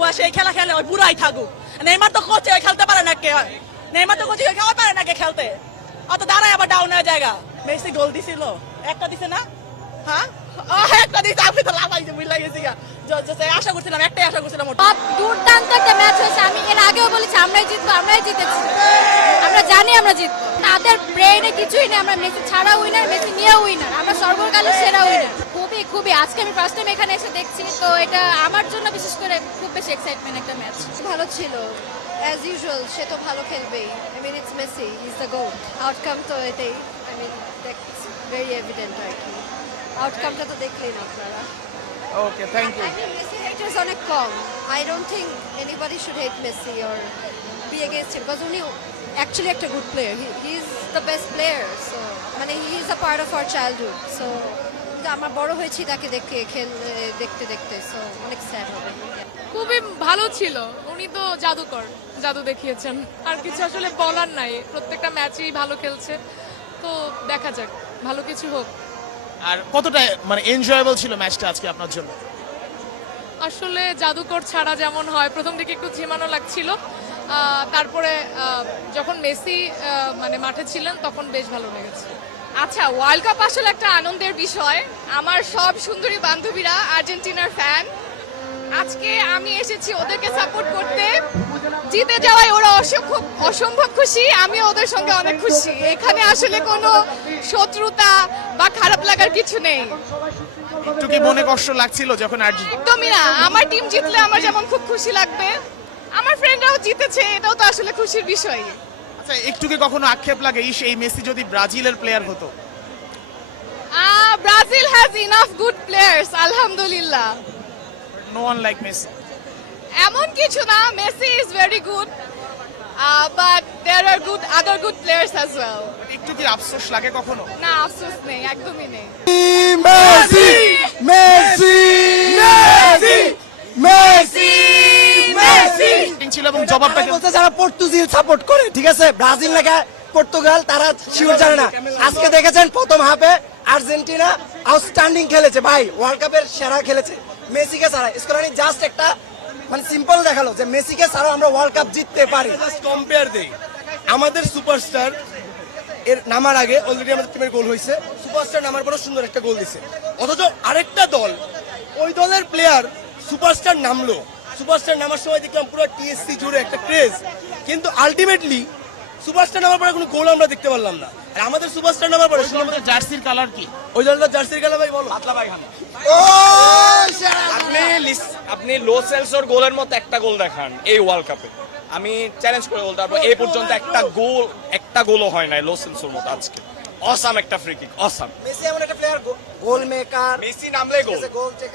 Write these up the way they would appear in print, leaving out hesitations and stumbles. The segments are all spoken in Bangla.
বয়সে এই খেলা খেলে ওই বুড়াই থাকুক। নেইমার তো কোচে খেলতে পারে না কে, নেইমার তো কোচে খেলা পারে না কে খেলতে, অত দাঁড়ায় আবার ডাউন হয়ে জায়গা। মেসি গোল দিছিল, একটা দিছে না? হ্যাঁ একটা দিছে, আমি তো লাফাইছি বুঝলা গেছি গা। আশা করছিলাম, একটাই আশা করছিলাম। দুর্দান্ত একটা ম্যাচ হয়েছে। আমি এর আগেও বলেছি আমরাই জিতবো, আমরাই জিতেছি, আমরা জানি আমরা জিতবো। তাদের ব্রেনে কিছুই নেই, আমরা মেসি ছাড়া উইনার, মেসি নিয়ে উইনার, আমরা সর্বকালের সেরা উইনার। খুবই খুবই আজকে আমি ফার্স্ট টাইম এখানে এসে দেখছি, তো এটা আমার জন্য বিশেষ করে খুব বেশি এক্সাইটমেন্ট একটা ম্যাচ। ভালো ছিল, অ্যাজ ইউজুয়াল সে তো ভালো খেলবেই। I mean it's Messi, is the goal. Outcome তো এটাই, I mean that's very evident আর কি। আউটকামটা তো দেখলেন আপনারা। Okay, thank you. Messi haters অনেক কম। I don't think anybody should hate Messi or be against him, because উনি অ্যাকচুয়ালি একটা good player. He is the best player. So মানে he is a part of our childhood. So আমরা বড় হয়েছি তাকে দেখে, দেখতে দেখতে। সো অনেক স্যাড হবে। খুবই ভালো ছিল, উনি তো জাদুকর, জাদু দেখিয়েছেন। আর কিছু আসলে বলার নাই, প্রত্যেকটা ম্যাচই ভালো খেলছে, তো দেখা যাক ভালো কিছু হোক। আর কতটা মানে এনজয়েবল ছিল ম্যাচটা আজকে আপনার জন্য? আসলে জাদুকর ছাড়া যেমন হয়, প্রথম দিকে একটু ঝিমানো লাগছিল, তারপরে যখন মেসি মানে মাঠে ছিলেন তখন বেশ ভালো লেগেছে। আচ্ছা, ওয়ার্ল্ড কাপ আসলে একটা আনন্দের বিষয়। আমার সব সুন্দরী বান্ধবীরা আর্জেন্টিনার ফ্যান। আজকে আমি এসেছি ওদেরকে সাপোর্ট করতে। জিতে যাওয়ায় ওরা অসম্ভব খুশি, আমি ওদের সঙ্গে অনেক খুশি। এখানে আসলে কোনো শত্রুতা বা খারাপ লাগার কিছু নেই। একটু কি মনে কষ্ট লাগছিল যখন আর্জেন্টিনা? একদমই না, আমার টিম জিতলে আমার যেমন খুব খুশি লাগবে, আমার ফ্রেন্ডরাও জিতেছে, এটাও তো আসলে খুশির বিষয়। আচ্ছা, একটু কি কখনো আক্ষেপ লাগে এই মেসি যদি ব্রাজিলের প্লেয়ার হতো? Brazil has enough good players, আলহামদুলিল্লাহ। No one like Messi. এমন কিছু না, Messi is very good, but there are good other good players as well. একটু কি আফসোস লাগে কখনো? না, আফসোস নেই, একদমই নেই। Messi Messi Messi Messi Messi ছিল এবং জবাবটা বলতে যারা পর্তুগিজ সাপোর্ট করে, ঠিক আছে, ব্রাজিল নাকি পর্তুগাল তারা শিওর জানে না। আজকে দেখেছেন প্রথম হাফে আর্জেন্টিনা আউটস্ট্যান্ডিং খেলেছে ভাই, ওয়ার্ল্ড কাপের সেরা খেলেছে মেসিকে ছাড়া। স্কোরানি জাস্ট একটা মানে সিম্পল দেখালো যে মেসিকে ছাড়া আমরা ওয়ার্ল্ড কাপ জিততে পারি। জাস্ট কম্পেয়ার দেই, আমাদের সুপারস্টার এর নামার আগে অলরেডি আমাদের টিমের গোল হয়েছে, সুপারস্টার নামার পরে সুন্দর একটা গোল দিছে। অথচ আরেকটা দল, ওই দলের প্লেয়ার সুপারস্টার নামলো, সুপারস্টার নামার সময় দেখলাম পুরো টিএসসি জুড়ে একটা ক্রেজ, কিন্তু আলটিমেটলি সুপারস্টার নামার পরে কোনো গোল আমরা দেখতে পারলাম না। আর আমাদের সুপারস্টার নামার পরে জার্সির কালার কি? ওই দলটা জার্সির কালার ভাই বলো। আপনি লো সেলসর গোলের মতো একটা গোল দেখান এই ওয়ার্ল্ড কাপে, আমি চ্যালেঞ্জ করে বলতে পারবো এই পর্যন্ত একটা গোলও হয় নাই লো সেলসর মতো আজকে। অসাম একটা ফ্রি কিক, অসাম। মেসি এমন একটা প্লেয়ার, গোল মেকার, মেসি নামলে গোল,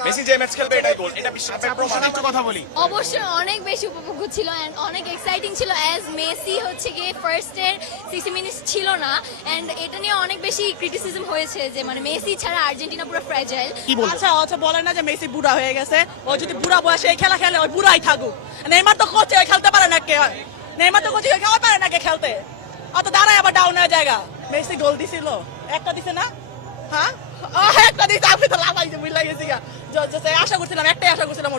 মেসি যে ম্যাচ খেলবে এটাই গোল, এটা বিশ্বকাপের প্রমাণ। একটু কথা বলি, অবশ্যই অনেক বেশি উপভোগ্য ছিল এন্ড অনেক এক্সাইটিং ছিল। অ্যাজ মেসি হচ্ছে গিয়ে ফার্স্টের 60 মিনিটস ছিল না, এন্ড এটা নিয়ে অনেক বেশি ক্রিটিসিজম হয়েছে যে মানে মেসি ছাড়া আর্জেন্টিনা পুরো ফ্র্যাজাইল। কি বলবো? আচ্ছা বলেন না যে মেসি বুড়া হয়ে গেছে, ও যদি বুড়া বয়সে এই খেলা খেলে ওই বুড়াই থাকুক। নেইমার তো কোচে খেলতে পারে না কে, নেইমার তো কোচে খেলা পারে না কে খেলতে, অত দাঁড়ায় আবার ডাউন হয়ে জায়গা। মেসি গোল দিছিল, একটা দিছে না? হ্যাঁ একটা দিছে, আমি তো লাফাইছি বুঝলা গেছি গা। আশা করছিলাম, একটাই আশা করছিলাম।